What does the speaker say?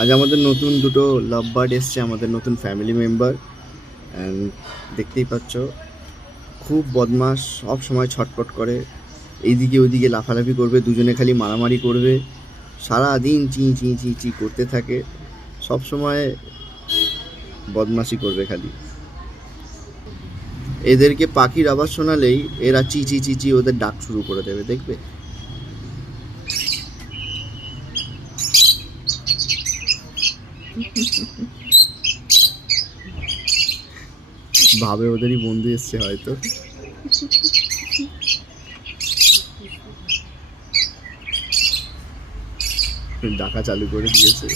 আজ আমাদের নতুন দুটো লাভ বার্ড এসছে, আমাদের নতুন ফ্যামিলি মেম্বার। অ্যান্ড দেখতেই পাচ্ছ, খুব বদমাস, সব সময় ছটপট করে, এইদিকে ওইদিকে লাফালাফি করবে, দুজনে খালি মারামারি করবে, সারাদিন চি চি চি চি করতে থাকে, সব সময় বদমাশি করবে খালি। এদেরকে পাখির আওয়াজ শোনালেই এরা চি চি চি চি ওদের ডাক শুরু করে দেবে, দেখবে। ভাবে ওদেরই বন্ধু এসছে হয়তো। ডাকা চালু করে দিয়েছে।